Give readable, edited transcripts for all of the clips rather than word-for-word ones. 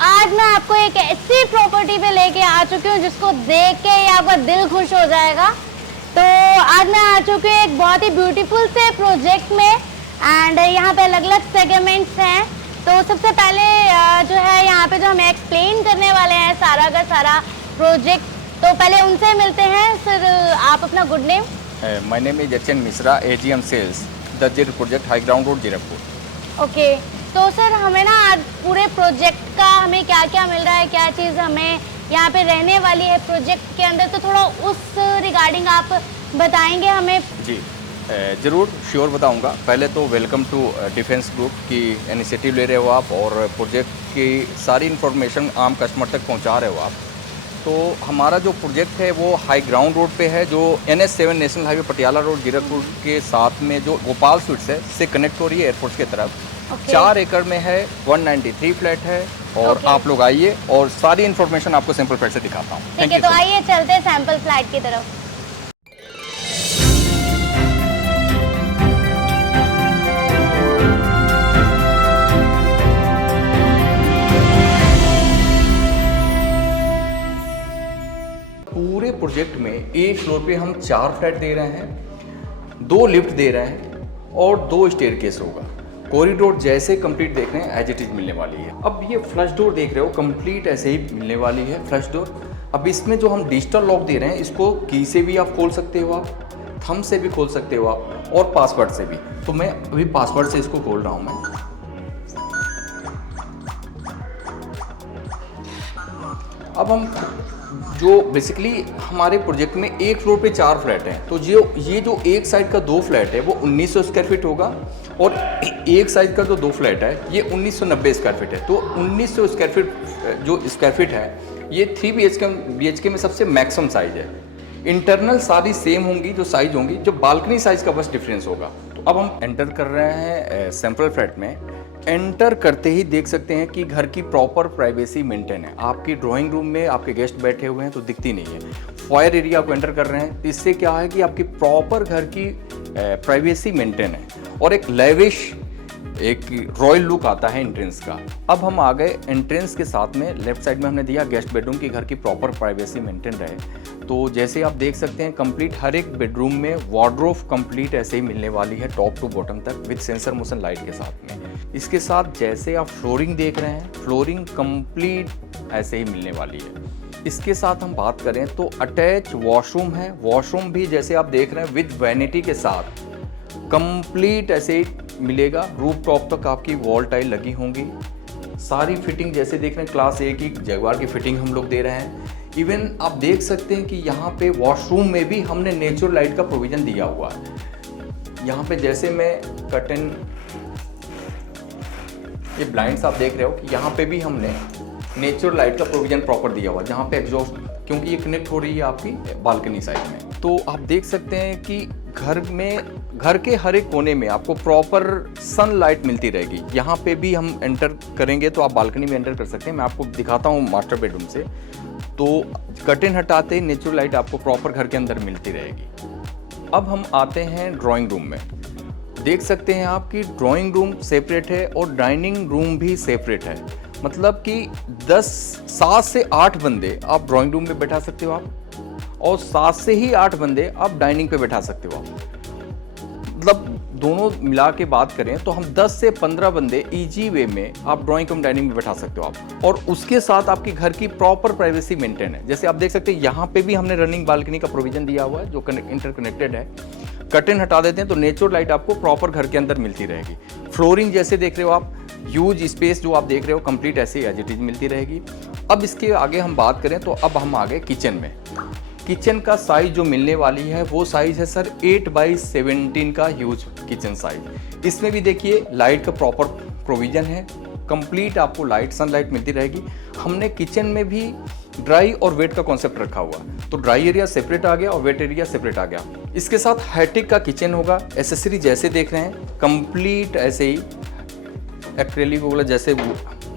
आज मैं आपको एक ऐसी प्रॉपर्टी पे लेके आ चुकी हूँ जिसको देख के ही आपका दिल खुश हो जाएगा। तो आज मैं आ चुकी हूँ एक बहुत ही ब्यूटीफुल से प्रोजेक्ट में एंड यहाँ पे अलग अलग सेगमेंट्स हैं। तो सबसे पहले जो है यहाँ पे जो हमें एक्सप्लेन करने वाले हैं सारा का सारा प्रोजेक्ट, तो पहले उनसे मिलते हैं। सर आप अपना good name. My name is H N Mishra, AGM sales, the Z project, High Ground Road, Zirakpur. Okay, तो सर हमें ना आज पूरे प्रोजेक्ट का हमें क्या क्या मिल रहा है, क्या चीज़ हमें यहाँ पे रहने वाली है प्रोजेक्ट के अंदर, तो थोड़ा उस रिगार्डिंग आप बताएंगे हमें। जी ज़रूर, श्योर बताऊंगा। पहले तो वेलकम टू डिफेंस ग्रुप की इनिशिएटिव ले रहे हो आप और प्रोजेक्ट की सारी इन्फॉर्मेशन आम कस्टमर तक पहुंचा रहे हो आप। तो हमारा जो प्रोजेक्ट है वो हाई ग्राउंड रोड पे है, जो NH7 national highway Patiala road Zirakpur के साथ में जो गोपाल स्वीट्स है से कनेक्ट हो रही है एयरपोर्ट की तरफ। 4 एकड़ में है, 193 फ्लैट है और आप लोग आइए और सारी इन्फॉर्मेशन आपको सैंपल फ्लैट से दिखाता हूँ। ठीक है, तो आइए चलते हैं सैंपल फ्लैट की तरफ। पूरे प्रोजेक्ट में एक फ्लोर पे हम 4 फ्लैट दे रहे हैं, 2 लिफ्ट दे रहे हैं और 2 स्टेयरकेस होगा। कॉरिडोर जैसे कंप्लीट देख रहे हैं एज इट इज मिलने वाली है। अब ये फ्लश डोर देख रहे हो, कंप्लीट ऐसे ही मिलने वाली है फ्लश डोर। अब इसमें जो हम डिजिटल लॉक दे रहे हैं, इसको की से भी आप खोल सकते हो, आप थंब से भी खोल सकते हो आप, और पासवर्ड से भी। तो मैं अभी पासवर्ड से इसको खोल रहा हूँ मैं। अब हम जो बेसिकली हमारे प्रोजेक्ट में एक फ्लोर पे 4 फ्लैट हैं, तो ये जो एक साइड का 2 फ्लैट है वो 1900 स्क्वायर फीट होगा और एक साइड का जो 2 फ्लैट है ये 1990 स्क्वायर फीट है। तो 1900 स्क्वायर फीट जो स्क्वायर फीट है ये 3 BHK में सबसे मैक्सिमम साइज है। इंटरनल सारी सेम होंगी जो साइज होंगी, जो बालकनी साइज का बस डिफरेंस होगा। तो अब हम एंटर कर रहे हैं सैंपल फ्लैट में। एंटर करते ही देख सकते हैं कि घर की प्रॉपर प्राइवेसी मेंटेन है। आपकी ड्राइंग रूम में आपके गेस्ट बैठे हुए हैं तो दिखती नहीं है। फॉयर एरिया को एंटर कर रहे हैं, इससे क्या है कि आपकी प्रॉपर घर की प्राइवेसी मेंटेन है और एक लेविश, एक रॉयल लुक आता है एंट्रेंस का। अब हम आ गए एंट्रेंस के साथ में, लेफ्ट साइड में हमने दिया गेस्ट बेडरूम की घर की प्रॉपर प्राइवेसी मेंटेन रहे। तो जैसे आप देख सकते हैं कंप्लीट हर एक बेडरूम में वार्डरोब कंप्लीट ऐसे ही मिलने वाली है टॉप टू बॉटम तक विद सेंसर मोशन लाइट के साथ में। इसके साथ जैसे आप फ्लोरिंग देख रहे हैं, फ्लोरिंग कंप्लीट ऐसे ही मिलने वाली है। इसके साथ हम बात करें तो अटैच वॉशरूम है, वॉशरूम भी जैसे आप देख रहे हैं विद वैनिटी के साथ कंप्लीट ऐसे ही मिलेगा। रूफ टॉप तक आपकी वॉल टाइल लगी होंगी। सारी फिटिंग जैसे देख रहे हैं क्लास A की जगुआर की फिटिंग हम लोग दे रहे हैं। इवन आप देख सकते हैं कि यहाँ पे वॉशरूम में भी हमने नेचुरल लाइट का प्रोविज़न दिया हुआ है। यहाँ पे जैसे मैं कर्टन, ये ब्लाइंड्स आप देख रहे हो कि यहाँ पे भी हमने नेचुरल लाइट का प्रोविज़न प्रॉपर दिया हुआ है, जहाँ पे एग्जॉस्ट, क्योंकि ये कनेक्ट हो रही है आपकी बालकनी साइड में। तो आप देख सकते हैं कि घर के हर एक कोने में आपको प्रॉपर सनलाइट मिलती रहेगी। यहाँ पे भी हम एंटर करेंगे तो आप बालकनी में एंटर कर सकते हैं। मैं आपको दिखाता हूँ मास्टर बेडरूम से। तो कर्टेन हटाते ही नेचुरल लाइट आपको प्रॉपर घर के अंदर मिलती रहेगी। अब हम आते हैं ड्राइंग रूम में। देख सकते हैं आप कि ड्राइंग रूम सेपरेट है और डाइनिंग रूम भी सेपरेट है। मतलब कि 7 से 8 बंदे आप ड्राइंग रूम में बैठा सकते हो आप, और 7 से ही 8 बंदे आप डाइनिंग पे बैठा सकते हो आप। मतलब दोनों मिला के बात करें तो हम 10 से 15 बंदे इजी वे में आप ड्राइंग कम डाइनिंग में बैठा सकते हो आप। और उसके साथ आपकी घर की प्रॉपर प्राइवेसी मेंटेन है। जैसे आप देख सकते हैं यहाँ पे भी हमने रनिंग बालकनी का प्रोविजन दिया हुआ है जो इंटरकनेक्टेड है। कर्टेन हटा देते हैं तो नेचुरल लाइट आपको प्रॉपर घर के अंदर मिलती रहेगी। फ्लोरिंग जैसे देख रहे हो आप, ह्यूज स्पेस जो आप देख रहे हो कंप्लीट ऐसे एज इट इज मिलती रहेगी। अब इसके आगे हम बात करें तो अब हम आ गए किचन में। किचन का साइज जो मिलने वाली है वो साइज है सर 8x17 का ह्यूज किचन साइज। इसमें भी देखिए लाइट का प्रॉपर प्रोविजन है, कंप्लीट आपको लाइट सनलाइट मिलती रहेगी। हमने किचन में भी ड्राई और वेट का कॉन्सेप्ट रखा हुआ, तो ड्राई एरिया सेपरेट आ गया और वेट एरिया सेपरेट आ गया। इसके साथ हैटिक का किचन होगा। एसेसरी जैसे देख रहे हैं कंप्लीट ऐसे ही एक्रेलिक वाला जैसे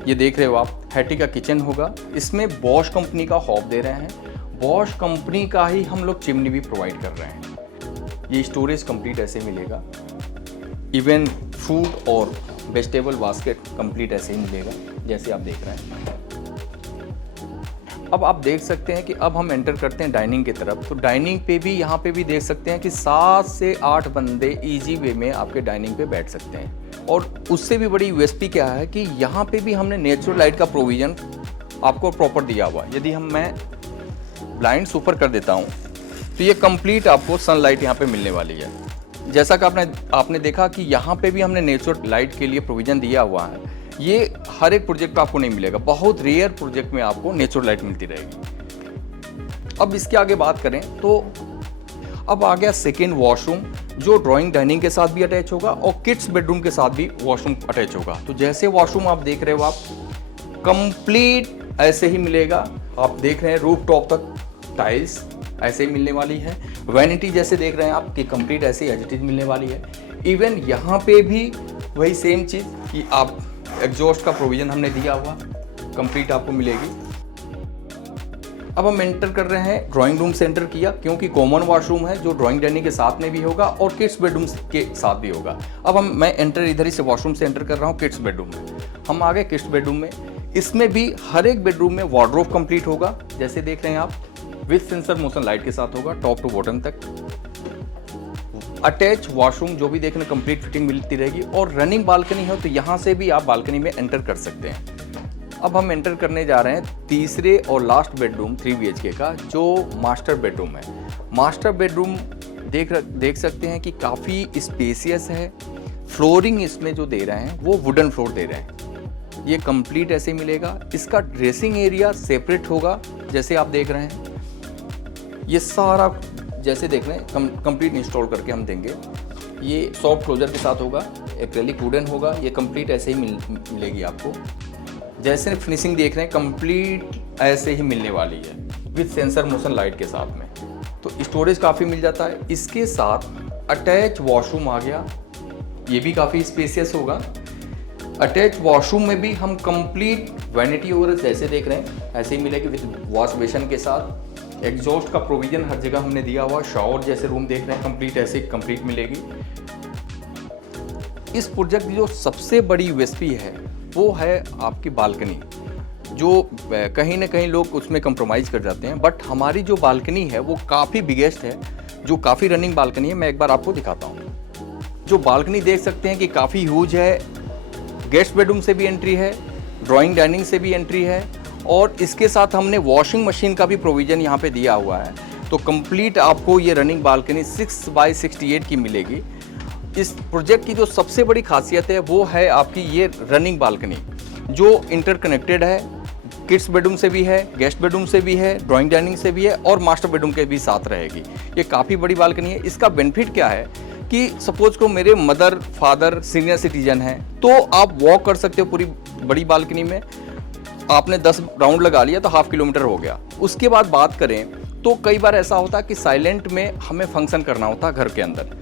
ये देख रहे हो आप, हैटिक का किचन होगा। इसमें बॉश कंपनी का हॉब दे रहे हैं। बॉश कंपनी का ही हम लोग चिमनी भी प्रोवाइड कर रहे हैं। ये स्टोरेज कंप्लीट ऐसे मिलेगा। इवन फूड और वेजिटेबल बास्केट कंप्लीट ऐसे ही मिलेगा जैसे आप देख रहे हैं। अब आप देख सकते हैं कि अब हम एंटर करते हैं डाइनिंग की तरफ। तो डाइनिंग पे भी यहाँ पे भी देख सकते हैं कि 7 से 8 बंदे इजी वे में आपके डाइनिंग पे बैठ सकते हैं। और उससे भी बड़ी यूएसपी क्या है कि यहाँ पे भी हमने नेचुरल लाइट का प्रोविज़न आपको प्रॉपर दिया हुआ है। यदि मैं ब्लाइंड्स ऊपर कर देता हूँ तो ये कंप्लीट आपको सनलाइट यहाँ पे मिलने वाली है। जैसा कि आपने देखा कि यहाँ पे भी हमने नेचुरल लाइट के लिए प्रोविज़न दिया हुआ है। ये हर एक प्रोजेक्ट पे आपको नहीं मिलेगा, बहुत रेयर प्रोजेक्ट में आपको नेचुरल लाइट मिलती रहेगी। अब इसके आगे बात करें तो अब आ गया सेकेंड वॉशरूम, जो ड्राइंग डाइनिंग के साथ भी अटैच होगा और किड्स बेडरूम के साथ भी वॉशरूम अटैच होगा। तो जैसे वॉशरूम आप देख रहे हो, आप कंप्लीट ऐसे ही मिलेगा। आप देख रहे हैं रूफ टॉप तक टाइल्स ऐसे ही मिलने वाली है। वैनिटी जैसे देख रहे हैं आप कि कंप्लीट ऐसे एज इट इज मिलने वाली है। इवन यहाँ पे भी वही सेम चीज़ कि आप एग्जॉस्ट का प्रोविज़न हमने दिया हुआ कंप्लीट आपको मिलेगी। अब हम एंटर कर रहे हैं ड्राइंग रूम से एंटर किया, क्योंकि कॉमन वॉशरूम है जो ड्राइंग डाइनिंग के साथ में भी होगा और किड्स बेडरूम के साथ भी होगा। अब मैं एंटर इधर ही से वॉशरूम से एंटर कर रहा हूँ किड्स बेडरूम में। हम आ गए किड्स बेडरूम में। इसमें भी हर एक बेडरूम में वार्डरोब कंप्लीट होगा, जैसे देख रहे हैं आप, विद सेंसर मोशन लाइट के साथ होगा टॉप टू बॉटम तक। अटैच वॉशरूम जो भी देखने कंप्लीट फिटिंग मिलती रहेगी। और रनिंग बालकनी हो तो यहाँ से भी आप बालकनी में एंटर कर सकते हैं। अब हम एंटर करने जा रहे हैं तीसरे और लास्ट बेडरूम 3 BHK का, जो मास्टर बेडरूम है। मास्टर बेडरूम देख सकते हैं कि काफ़ी स्पेसियस है। फ्लोरिंग इसमें जो दे रहे हैं वो वुडन फ्लोर दे रहे हैं। ये कंप्लीट ऐसे मिलेगा। इसका ड्रेसिंग एरिया सेपरेट होगा, जैसे आप देख रहे हैं। ये सारा जैसे देख रहे हैं कंप्लीट इंस्टॉल करके हम देंगे। ये सॉफ्ट क्लोजर के साथ होगा, एक्रेलिक वुडन होगा। ये कंप्लीट ऐसे ही मिलेगी आपको। जैसे फिनिशिंग देख रहे हैं कंप्लीट ऐसे ही मिलने वाली है विद सेंसर मोशन लाइट के साथ में। तो स्टोरेज काफ़ी मिल जाता है। इसके साथ अटैच वॉशरूम आ गया, ये भी काफ़ी स्पेसियस होगा। अटैच वॉशरूम में भी हम कंप्लीट वैनिटी वगैरह जैसे देख रहे हैं ऐसे ही मिलेगी विद वॉश बेसिन के साथ। एग्जॉस्ट का प्रोविजन हर जगह हमने दिया हुआ। शावर जैसे रूम देख रहे हैं कंप्लीट ऐसे कंप्लीट मिलेगी। इस प्रोजेक्ट की जो सबसे बड़ी यूएसपी है वो है आपकी बालकनी, जो कहीं ना कहीं लोग उसमें कंप्रोमाइज़ कर जाते हैं, बट हमारी जो बालकनी है वो काफ़ी बिगेस्ट है, जो काफ़ी रनिंग बालकनी है। मैं एक बार आपको दिखाता हूँ। जो बालकनी देख सकते हैं कि काफ़ी ह्यूज है। गेस्ट बेडरूम से भी एंट्री है, ड्राइंग डाइनिंग से भी एंट्री है, और इसके साथ हमने वॉशिंग मशीन का भी प्रोविज़न यहाँ पे दिया हुआ है। तो कंप्लीट आपको ये रनिंग बालकनी 6x68 की मिलेगी। इस प्रोजेक्ट की जो सबसे बड़ी खासियत है वो है आपकी ये रनिंग बालकनी, जो इंटरकनेक्टेड है। किड्स बेडरूम से भी है, गेस्ट बेडरूम से भी है, ड्राइंग डाइनिंग से भी है और मास्टर बेडरूम के भी साथ रहेगी। ये काफ़ी बड़ी बालकनी है। इसका बेनिफिट क्या है कि सपोज को मेरे मदर फादर सीनियर सिटीजन हैं तो आप वॉक कर सकते हो पूरी बड़ी बालकनी में। आपने 10 राउंड लगा लिया तो ½ किलोमीटर हो गया। उसके बाद बात करें तो कई बार ऐसा होता है कि साइलेंट में हमें फंक्शन करना होता है घर के अंदर।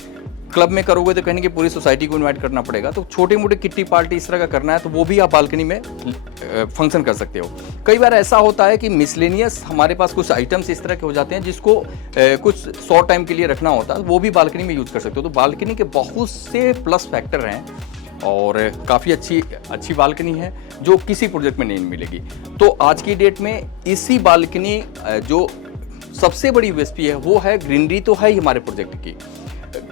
क्लब में करोगे तो कहेंगे पूरी सोसाइटी को इनवाइट करना पड़ेगा, तो छोटी मोटी किट्टी पार्टी इस तरह का करना है तो वो भी आप बालकनी में फंक्शन कर सकते हो। कई बार ऐसा होता है कि मिसलेनियस हमारे पास कुछ आइटम्स इस तरह के हो जाते हैं जिसको कुछ शॉर्ट टाइम के लिए रखना होता है, वो भी बालकनी में यूज़ कर सकते हो। तो बालकनी के बहुत से प्लस फैक्टर हैं और काफ़ी अच्छी बालकनी है जो किसी प्रोजेक्ट में नहीं मिलेगी। तो आज की डेट में इसी बालकनी जो सबसे बड़ी यूएसपी है वो है ग्रीनरी तो है ही हमारे प्रोजेक्ट की,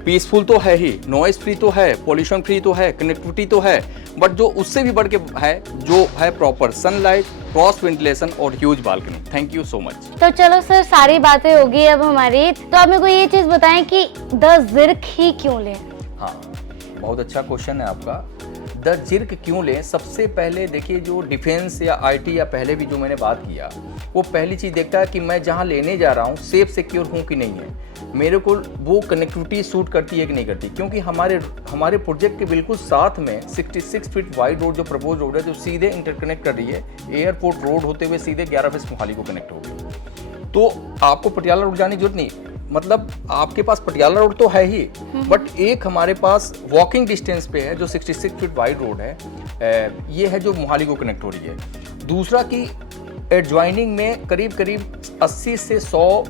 पीसफुल तो है ही, नॉइस फ्री तो है, पॉल्यूशन फ्री तो है, कनेक्टिविटी तो है, बट जो उससे भी बढ़ के है जो है प्रॉपर सनलाइट, क्रॉस वेंटिलेशन और huge balcony. Thank you so much. तो चलो सर, सारी बातें होगी अब हमारी, तो आप मेरे को ये चीज़ बताएं कि द जिर्क ही क्यों लें? हाँ, बहुत अच्छा क्वेश्चन है आपका। द जिर्क क्यों लें? सबसे पहले देखिए, जो डिफेंस या आईटी या पहले भी जो मैंने बात किया, वो पहली चीज़ देखता है कि मैं जहाँ लेने जा रहा हूँ सेफ सिक्योर हूँ कि नहीं है, मेरे को वो कनेक्टिविटी सूट करती है कि नहीं करती। क्योंकि हमारे प्रोजेक्ट के बिल्कुल साथ में 66 फीट वाइड रोड जो प्रपोज रोड है, जो सीधे इंटरकनेक्ट कर रही है एयरपोर्ट रोड होते हुए सीधे 11 फेस मोहाली को कनेक्ट होगी। तो आपको पटियाला रोड जाने की जरूरत नहीं, मतलब आपके पास पटियाला रोड तो है ही, बट एक हमारे पास वॉकिंग डिस्टेंस पे है जो 66 फीट वाइड रोड है, ये है जो मोहाली को कनेक्ट हो रही है। दूसरा कि एडजॉइनिंग में करीब 80 से 100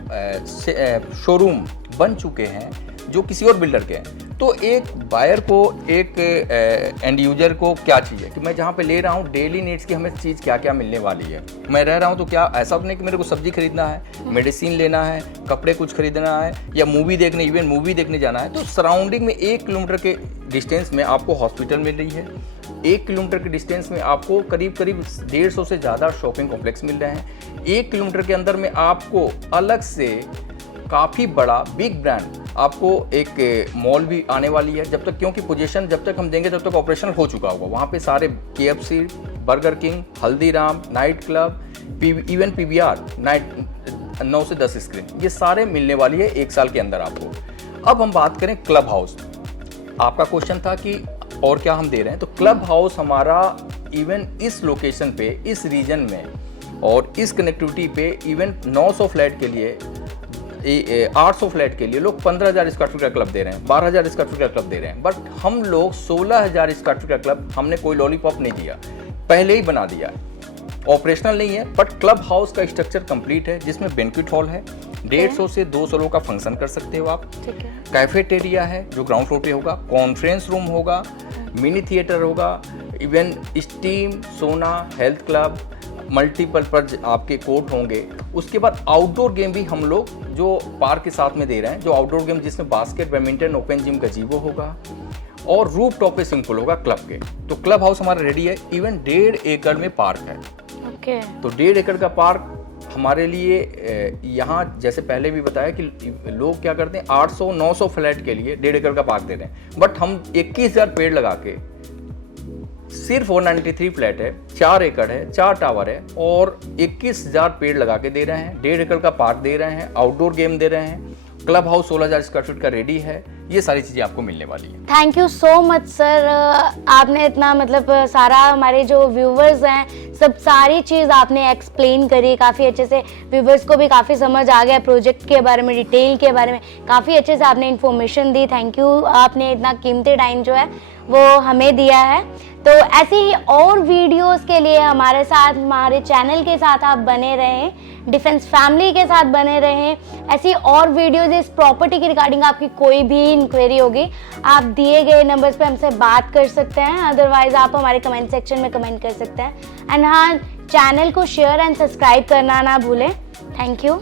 शोरूम बन चुके हैं जो किसी और बिल्डर के हैं। तो एक बायर को, एक एंड यूजर को क्या चाहिए कि मैं जहाँ पे ले रहा हूँ डेली नीड्स की हमें चीज़ क्या क्या मिलने वाली है। मैं रह रहा हूँ तो क्या ऐसा नहीं कि मेरे को सब्जी खरीदना है, मेडिसिन लेना है, कपड़े कुछ खरीदना है या मूवी देखने, इवन मूवी देखने जाना है, तो सराउंडिंग में 1 किलोमीटर के डिस्टेंस में आपको हॉस्पिटल मिल रही है, 1 किलोमीटर के डिस्टेंस में आपको करीब 150 से ज़्यादा शॉपिंग कॉम्प्लेक्स मिल रहे हैं, 1 किलोमीटर के अंदर में आपको अलग से काफ़ी बड़ा बिग ब्रांड आपको एक मॉल भी आने वाली है। जब तक, क्योंकि पोजीशन जब तक हम देंगे तब तक ऑपरेशनल हो चुका होगा, वहाँ पे सारे KFC, burger king, Haldiram, night club, even PVR night 9 से 10 स्क्रीन, ये सारे मिलने वाली है 1 साल के अंदर आपको। अब हम बात करें क्लब हाउस। आपका क्वेश्चन था कि और क्या हम दे रहे हैं, तो क्लब हाउस हमारा इवन इस लोकेशन पे, इस रीजन में और इस कनेक्टिविटी पे इवन 900 फ्लैट के लिए, 800 फ्लैट के लिए लोग 15,000 स्क्वायर फीट का क्लब दे रहे हैं, 12,000 स्क्वायर फीट का क्लब दे रहे हैं, बट हम लोग 16,000 स्क्वायर फीट का क्लब, हमने कोई लॉलीपॉप नहीं दिया, पहले ही बना दिया है। ऑपरेशनल नहीं है बट क्लब हाउस का स्ट्रक्चर कंप्लीट है, जिसमें बैंक्वेट हॉल है, 150 से 200 लोगों का फंक्शन कर सकते हो आप, कैफेटेरिया है जो ग्राउंड फ्लोर पे होगा, कॉन्फ्रेंस रूम होगा, मिनी थिएटर होगा, इवन स्टीम, सोना, हेल्थ क्लब, मल्टीपर्पज आपके कोर्ट होंगे। उसके बाद आउटडोर गेम भी हम लोग जो पार्क के साथ में दे रहे हैं, जो आउटडोर गेम जिसमें बास्केट, बैडमिंटन, ओपन जिम, गजीबो होगा और रूफ टॉप पे स्विमिंग पूल होगा क्लब के। तो क्लब हाउस हमारा रेडी है, इवन 1.5 एकड़ में पार्क है। तो 1.5 एकड़ का पार्क हमारे लिए यहाँ, जैसे पहले भी बताया कि लोग क्या करते हैं 800-900 फ्लैट के लिए 1.5 एकड़ का पार्क दे रहे हैं, बट हम 21,000 पेड़ लगा के सिर्फ 493 फ्लैट है, 4 एकड़ है, 4 टावर है और 21,000 पेड़ लगा के दे रहे हैं, 1.5 एकड़ का पार्क दे रहे हैं, आउटडोर गेम दे रहे हैं, क्लब हाउस 16,000 स्क्वायर फीट का रेडी है। ये सारी चीजें आपको मिलने वाली है। Thank you so much sir, आपने इतना मतलब सारा हमारे जो व्यूवर्स हैं सब सारी चीज़ आपने एक्सप्लेन करी काफ़ी अच्छे से, व्यूवर्स को भी काफ़ी समझ आ गया प्रोजेक्ट के बारे में, डिटेल के बारे में काफ़ी अच्छे से आपने इन्फॉर्मेशन दी। थैंक यू, आपने इतना कीमती टाइम जो है वो हमें दिया है। तो ऐसे ही और वीडियोस के लिए हमारे साथ, हमारे चैनल के साथ आप बने रहें, डिफेंस फैमिली के साथ बने रहें। ऐसी और वीडियोस इस प्रॉपर्टी की रिगार्डिंग आपकी कोई भी इंक्वायरी होगी, आप दिए गए नंबर्स पे हमसे बात कर सकते हैं, अदरवाइज आप हमारे कमेंट सेक्शन में कमेंट कर सकते हैं। एंड हाँ, चैनल को शेयर एंड सब्सक्राइब करना ना भूलें। Thank you.